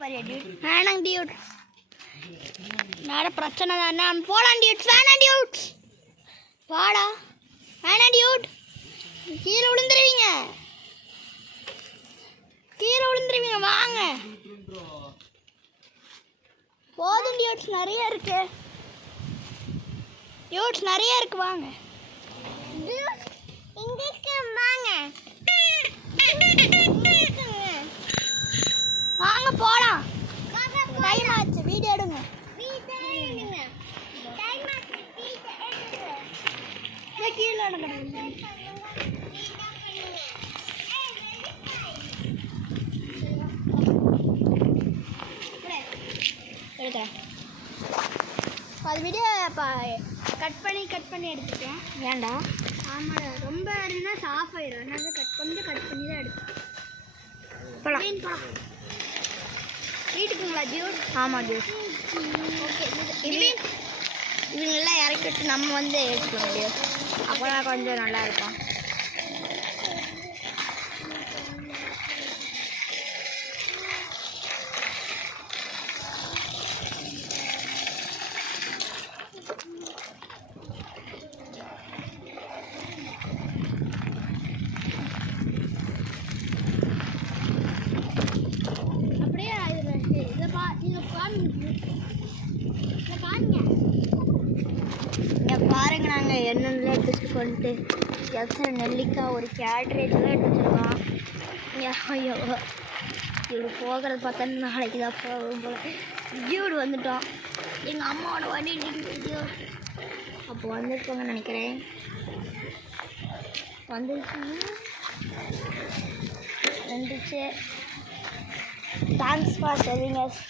வேணாங்க டியூட் வேற பிரச்சனை தானே போலாம் டியூட் வேணாம் டியூட் வாடா வேணாம் டியூட் கீழே விழுந்துருவீங்க வாங்க போதும் டியூட்ஸ் நிறைய இருக்கு வாங்க வாங்க போலாம் டைம் ஆச்சு வீடியோ எடுங்க கீழே எடுக்கிறேன் அது வீடியோ கட் பண்ணி எடுத்துட்டேன் வேண்டாம் ஆமாம் ரொம்ப இருந்தால் ஆஃப் ஆயிடும் அதனால கட் பண்ணி தான் எடுப்பேன் போகலாம் வீட்டுக்குங்களா டியூட் ஆமாம் டியூட் ஓகே இவங்கெல்லாம் இறக்கிட்டு நம்ம வந்து எடுத்துக்க முடியும் அப்போலாம் கொஞ்சம் நல்லா இருக்கும் பாருங்க நாங்கள் என்னென்ன எடுத்துட்டு கொண்டு எத்தனை நெல்லிக்காய் ஒரு கேட்ரேஜெலாம் எடுத்துருக்கோம் ஐயோ இப்படி போகிறது பார்த்தா நாளைக்கு தான் போகும் போல டியூட் வந்துட்டோம் எங்கள் அம்மாவோட வண்டி டியூட் அப்போ வந்துருக்கோங்கன்னு நினைக்கிறேன் வந்துருச்சு தேங்க்ஸ் ஃபார் சேவிங் அஸ்